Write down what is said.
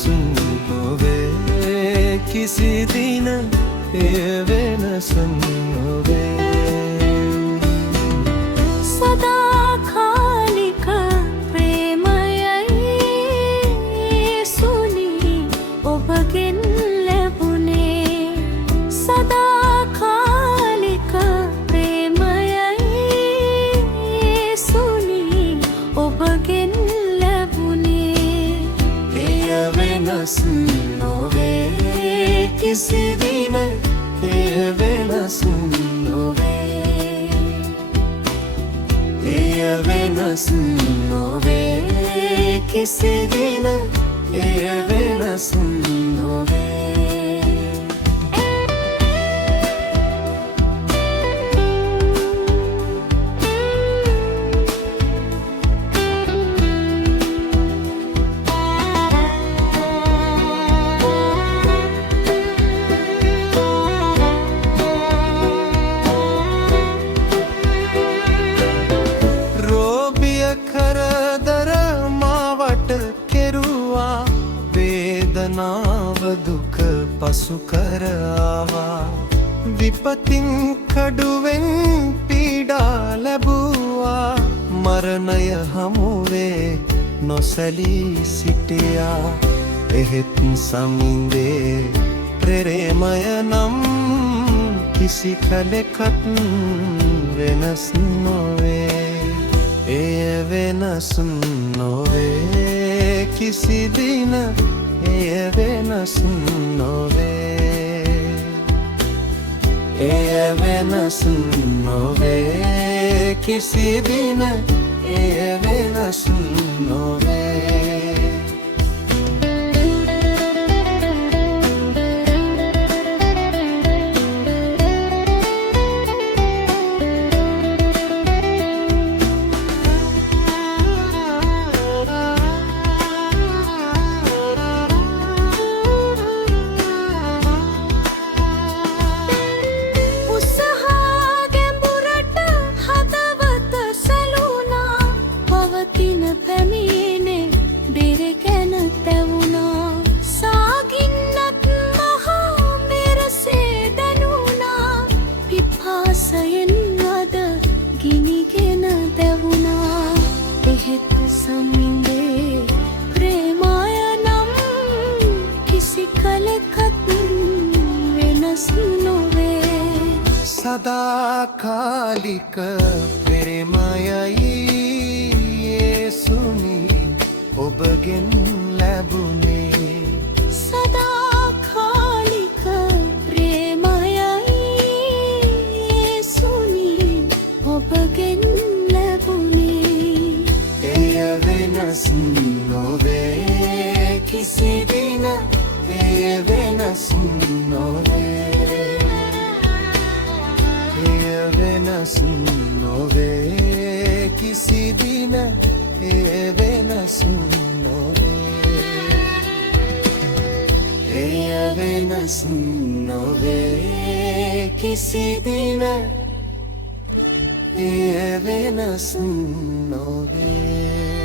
වෙනසු නොවේ කිසි දින එය වෙනසු නොවේ සදාකාලික ප්‍රේමයයි යේසුනි ඔබගෙන් ලැබුණේ සදාකාලික ප්‍රේමයයි යේසුනි ඔබගෙන් ලැබුණේ එය වෙනසු නොවේ කිසි දින එය වෙනසු නොවේ එය වෙනසු නොවේ කිසි දින එය වෙනසු නොවේ කරදර මාවට කෙරුවා වේදනාව දුක පසු කරාවා විපතින් කඩුවෙන් පීඩා ලැබුවා මරණය හමුවේ නොසැලී සිටියා එහෙත් සමින්දේ ප්‍රේමය නම් කිසි කලෙකත් වෙනස් නොවේ එය වෙනසු නොවේ කිසි දින එය වෙනසු නොවේ එය වෙනසු නොවේ කිසි දින එය වෙනසු නොවේ සමින්දේ ප්‍රේමය නම් කිසි කලෙකත් වෙනස් නොවේ සදාකාලික ප්‍රේමයයි යේසුනි ඔබගෙන් ලැබුණේ සදාකාලික ප්‍රේමයයි යේසුනි ඔබගෙන් වෙනසු නොවේ කිසි දින එය වෙනසු නොවේ එය වෙනසු නොවේ කිසි දින එය වෙනසු නොවේ එය වෙනසු නොවේ කිසි දින එය වෙනසු නොවේ